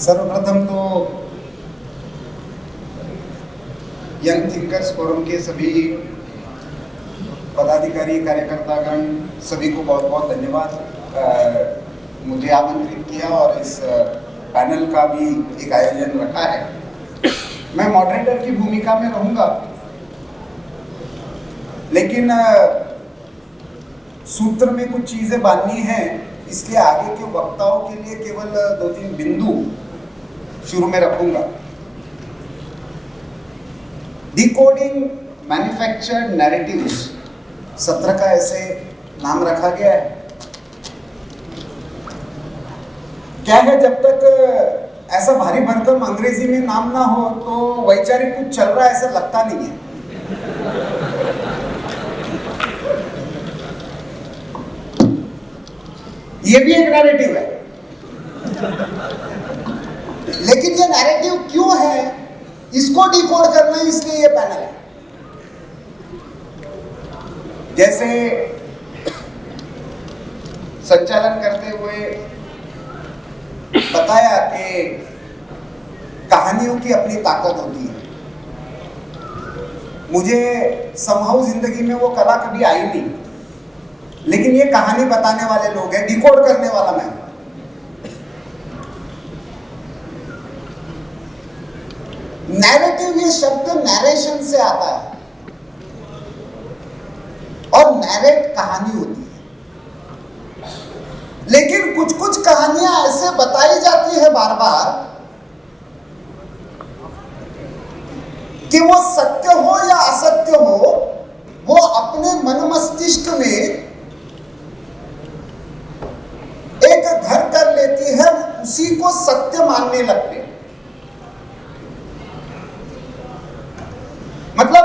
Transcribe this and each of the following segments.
सर्वप्रथम तो young thinkers forum के सभी पदाधिकारी कार्यकर्तागण सभी को बहुत बहुत धन्यवाद। मुझे आमंत्रित किया और इस पैनल का भी एक आयोजन रखा है। मैं मॉडरेटर की भूमिका में रहूंगा, लेकिन सूत्र में कुछ चीजें बांधनी हैं, इसलिए आगे के वक्ताओं के लिए केवल 2-3 बिंदु शुरू में रखूंगा। डिकोडिंग मैन्युफैक्चर्ड नैरेटिव्स सत्र का ऐसे नाम रखा गया है। क्या है, जब तक ऐसा भारी भरकम अंग्रेजी में नाम ना हो तो वैचारिक कुछ चल रहा है ऐसा लगता नहीं है। ये भी एक नैरेटिव है, लेकिन ये नैरेटिव क्यों है इसको डिकोड करना है, इसलिए ये पैनल है। जैसे संचालन करते हुए बताया कि कहानियों की अपनी ताकत होती है। मुझे समहाउ जिंदगी में वो कला कभी आई नहीं, लेकिन ये कहानी बताने वाले लोग हैं, डिकोड करने वाला मैं। नैरेटिव ये शब्द नैरेशन से आता है और नैरेट कहानी होती है। लेकिन कुछ कुछ कहानियां ऐसे बताई जाती है बार बार कि वो सत्य हो या असत्य हो, वो अपने मन मस्तिष्क में एक घर कर लेती है, उसी को सत्य मानने लगते हैं। मतलब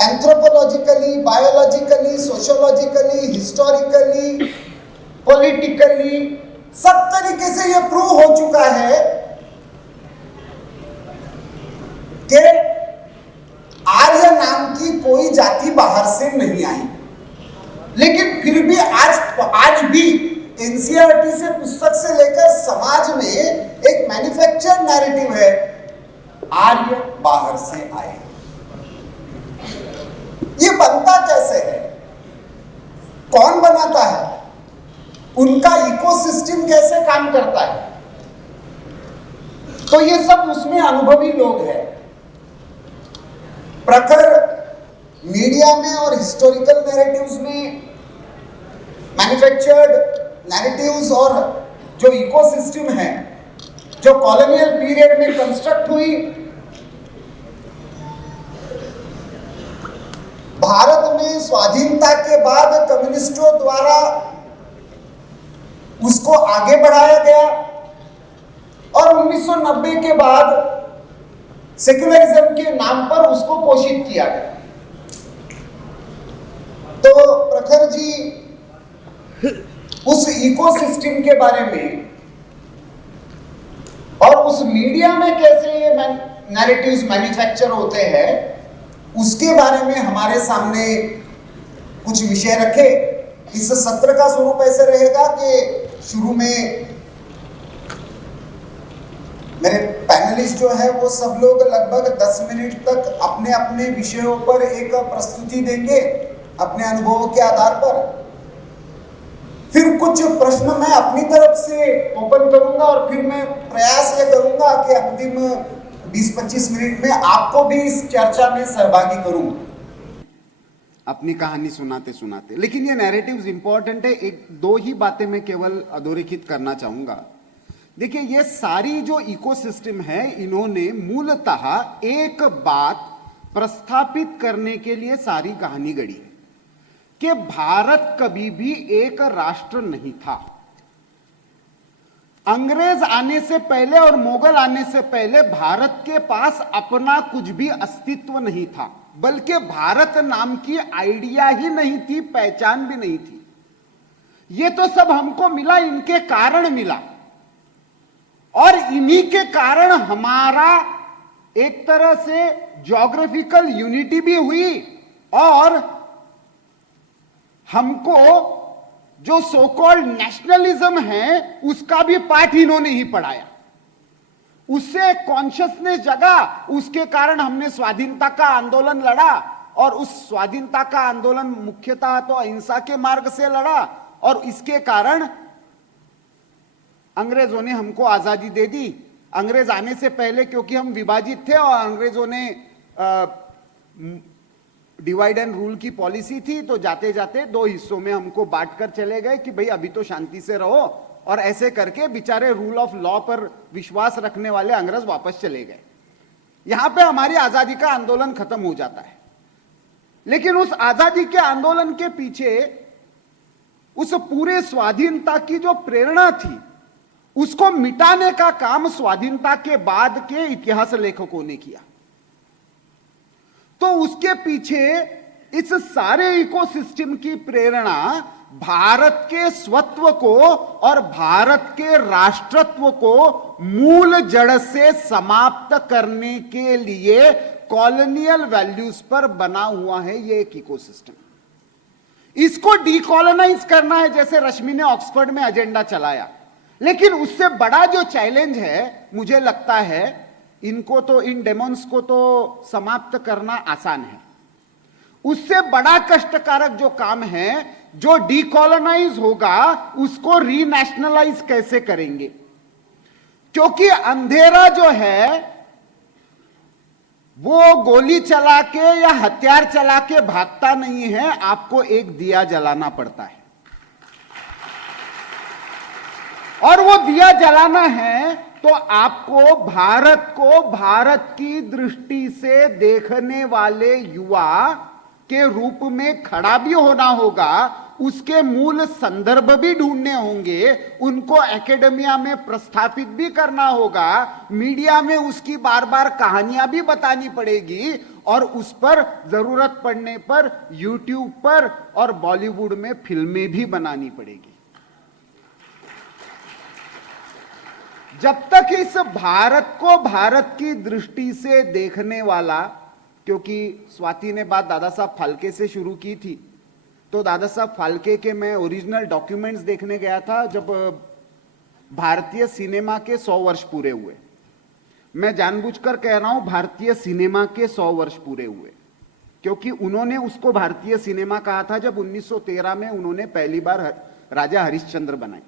एंथ्रोपोलॉजिकली, बायोलॉजिकली, सोशियोलॉजिकली, हिस्टोरिकली, पॉलिटिकली सब तरीके से यह प्रूव हो चुका है कि आर्य नाम की कोई जाति बाहर से नहीं आई। लेकिन फिर भी आज भी एनसीईआरटी से पुस्तक से लेकर समाज में एक मैन्युफैक्चर्ड नैरेटिव है, आर्य बाहर से आए। ये बनता कैसे है, कौन बनाता है, उनका इकोसिस्टम कैसे काम करता है, तो ये सब उसमें अनुभवी लोग हैं। प्रखर मीडिया में और हिस्टोरिकल नैरेटिव्स में मैन्युफैक्चर्ड नैरेटिव्स और जो इकोसिस्टम है, जो कॉलोनियल पीरियड में कंस्ट्रक्ट हुई, भारत में स्वाधीनता के बाद कम्युनिस्टों द्वारा उसको आगे बढ़ाया गया और 1990 के बाद सेक्युलरिज्म के नाम पर उसको पोषित किया गया। तो प्रखर जी उस इकोसिस्टम के बारे में और उस मीडिया में कैसे ये नैरेटिव्स मैन्युफैक्चर होते हैं, उसके बारे में हमारे सामने कुछ विषय रखे। इस सत्र का स्वरूप ऐसे रहेगा कि शुरू में मेरे पैनलिस्ट जो है वो सब लोग लगभग 10 मिनट तक अपने अपने विषयों पर एक प्रस्तुति देंगे अपने अनुभवों के आधार पर। फिर कुछ प्रश्न मैं अपनी तरफ से ओपन करूंगा और फिर मैं प्रयास ये करूंगा कि अंतिम 20-25 मिनट में आपको भी इस चर्चा में सहभागी करूं, अपनी कहानी सुनाते सुनाते। लेकिन ये नैरेटिव्स इंपॉर्टेंट है। एक दो ही बातें मैं केवल अधोरेखित करना चाहूंगा। देखिए, ये सारी जो इकोसिस्टम है, इन्होंने मूलतः एक बात प्रस्थापित करने के लिए सारी कहानी गढ़ी है कि भारत कभी भी एक राष्ट्र नहीं था। अंग्रेज आने से पहले और मुगल आने से पहले भारत के पास अपना कुछ भी अस्तित्व नहीं था, बल्कि भारत नाम की आइडिया ही नहीं थी, पहचान भी नहीं थी। ये तो सब हमको मिला, इनके कारण मिला, और इन्हीं के कारण हमारा एक तरह से ज्योग्राफिकल यूनिटी भी हुई और हमको जो सो कॉल्ड नेशनलिज्म है उसका भी पाठ इन्होंने ही पढ़ाया, उससे कॉन्शियसनेस जगा, उसके कारण हमने स्वाधीनता का आंदोलन लड़ा और उस स्वाधीनता का आंदोलन मुख्यतः तो अहिंसा के मार्ग से लड़ा और इसके कारण अंग्रेजों ने हमको आजादी दे दी। अंग्रेज आने से पहले क्योंकि हम विभाजित थे और अंग्रेजों ने डिवाइड एंड रूल की पॉलिसी थी, तो जाते जाते दो हिस्सों में हमको बांट कर चले गए कि भाई अभी तो शांति से रहो, और ऐसे करके बेचारे रूल ऑफ लॉ पर विश्वास रखने वाले अंग्रेज वापस चले गए। यहां पे हमारी आजादी का आंदोलन खत्म हो जाता है। लेकिन उस आजादी के आंदोलन के पीछे उस पूरे स्वाधीनता की जो प्रेरणा थी उसको मिटाने का काम स्वाधीनता के बाद के इतिहास लेखकों ने किया। तो उसके पीछे इस सारे इकोसिस्टम की प्रेरणा भारत के स्वत्व को और भारत के राष्ट्रत्व को मूल जड़ से समाप्त करने के लिए कॉलोनियल वैल्यूज पर बना हुआ है ये एक इकोसिस्टम। इसको डीकॉलोनाइज करना है, जैसे रश्मि ने ऑक्सफोर्ड में एजेंडा चलाया। लेकिन उससे बड़ा जो चैलेंज है, मुझे लगता है इनको तो, इन डेमोन्स को तो समाप्त करना आसान है। उससे बड़ा कष्टकारक जो काम है, जो डीकॉलोनाइज होगा, उसको रीनेशनलाइज कैसे करेंगे। क्योंकि अंधेरा जो है वो गोली चला के या हथियार चला के भागता नहीं है, आपको एक दिया जलाना पड़ता है। और वो दिया जलाना है तो आपको भारत को भारत की दृष्टि से देखने वाले युवा के रूप में खड़ा भी होना होगा, उसके मूल संदर्भ भी ढूंढने होंगे, उनको एकेडमिया में प्रस्थापित भी करना होगा, मीडिया में उसकी बार बार कहानियां भी बतानी पड़ेगी और उस पर जरूरत पड़ने पर यूट्यूब पर और बॉलीवुड में फिल्में भी बनानी पड़ेगी। जब तक इस भारत को भारत की दृष्टि से देखने वाला, क्योंकि स्वाति ने बात दादा साहब फाल्के से शुरू की थी, तो दादा साहब फाल्के के मैं ओरिजिनल डॉक्यूमेंट्स देखने गया था जब भारतीय सिनेमा के 100 वर्ष पूरे हुए। मैं जानबूझकर कह रहा हूं भारतीय सिनेमा के 100 वर्ष पूरे हुए, क्योंकि उन्होंने उसको भारतीय सिनेमा कहा था जब 1913 में उन्होंने पहली बार राजा हरिश्चंद्र बनाई।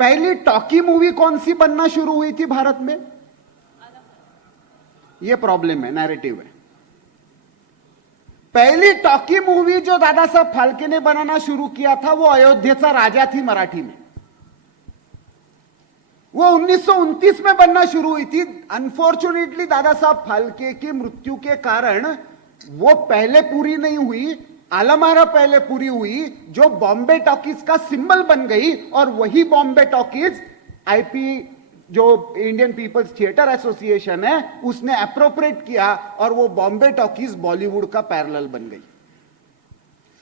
पहली टॉकी मूवी कौन सी बनना शुरू हुई थी भारत में? यह प्रॉब्लम है, नैरेटिव है। पहली टॉकी मूवी जो दादा साहब फाल्के ने बनाना शुरू किया था वो अयोध्येचा राजा थी मराठी में। वो 1929 में बनना शुरू हुई थी। अनफॉर्चुनेटली दादा साहब फाल्के की मृत्यु के कारण वो पहले पूरी नहीं हुई, आलमारा पहले पूरी हुई, जो बॉम्बे टॉकीज का सिंबल बन गई, और वही बॉम्बे टॉकीज आईपी जो इंडियन पीपल्स थिएटर एसोसिएशन है उसने अप्रोप्रिएट किया और वो बॉम्बे टॉकीज बॉलीवुड का पैरेलल बन गई।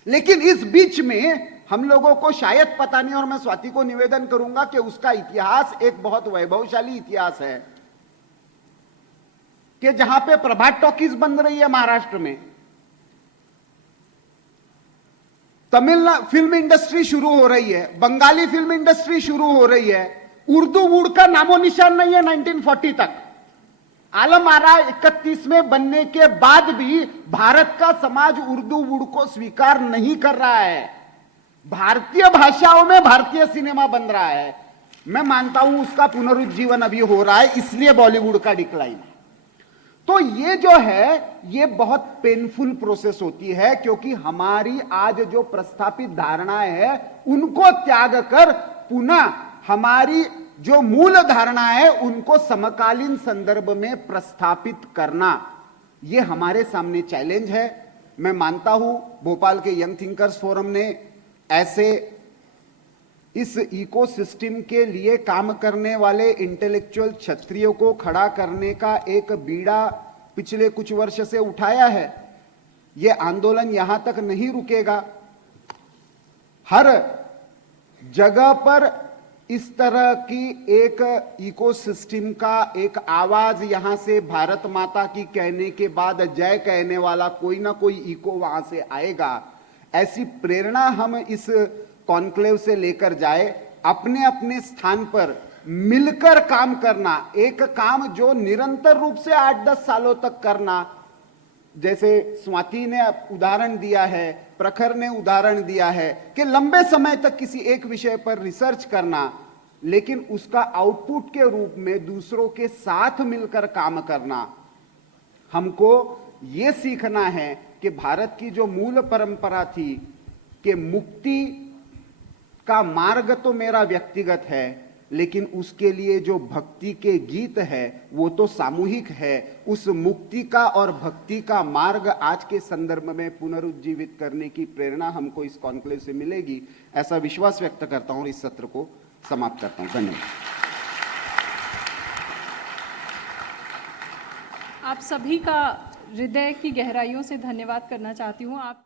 लेकिन इस बीच में हम लोगों को शायद पता नहीं, और मैं स्वाति को निवेदन करूंगा कि उसका इतिहास एक बहुत वैभवशाली इतिहास है, कि जहां पे प्रभात टॉकीज बन रही है महाराष्ट्र में, तमिलनाडु फिल्म इंडस्ट्री शुरू हो रही है, बंगाली फिल्म इंडस्ट्री शुरू हो रही है, उर्दू वुड का नामो निशान नहीं है 1940 तक। आलम आरा 31 में बनने के बाद भी भारत का समाज उर्दू वुड को स्वीकार नहीं कर रहा है। भारतीय भाषाओं में भारतीय सिनेमा बन रहा है। मैं मानता हूं उसका पुनरुज्जीवन अभी हो रहा है, इसलिए बॉलीवुड का डिक्लाइन है। तो ये जो है ये बहुत पेनफुल प्रोसेस होती है, क्योंकि हमारी आज जो प्रस्थापित धारणाएं हैं उनको त्याग कर पुनः हमारी जो मूल धारणा है उनको समकालीन संदर्भ में प्रस्थापित करना, ये हमारे सामने चैलेंज है। मैं मानता हूं भोपाल के यंग थिंकर्स फोरम ने ऐसे इस इकोसिस्टम के लिए काम करने वाले इंटेलेक्चुअल क्षत्रियों को खड़ा करने का एक बीड़ा पिछले कुछ वर्ष से उठाया है। यह आंदोलन यहां तक नहीं रुकेगा। हर जगह पर इस तरह की एक इकोसिस्टम का एक आवाज यहां से भारत माता की कहने के बाद जय कहने वाला कोई ना कोई इको वहां से आएगा। ऐसी प्रेरणा हम इस कॉन्क्लेव से लेकर जाए, अपने अपने स्थान पर मिलकर काम करना, एक काम जो निरंतर रूप से 8-10 सालों तक करना, जैसे स्वाति ने उदाहरण दिया है, प्रखर ने उदाहरण दिया है कि लंबे समय तक किसी एक विषय पर रिसर्च करना, लेकिन उसका आउटपुट के रूप में दूसरों के साथ मिलकर काम करना। हमको यह सीखना है कि भारत की जो मूल परंपरा थी कि मुक्ति का मार्ग तो मेरा व्यक्तिगत है, लेकिन उसके लिए जो भक्ति के गीत है वो तो सामूहिक है। उस मुक्ति का और भक्ति का मार्ग आज के संदर्भ में पुनरुज्जीवित करने की प्रेरणा हमको इस कॉन्क्लेव से मिलेगी, ऐसा विश्वास व्यक्त करता हूं और इस सत्र को समाप्त करता हूं। धन्यवाद। आप सभी का हृदय की गहराइयों से धन्यवाद करना चाहती हूँ। आप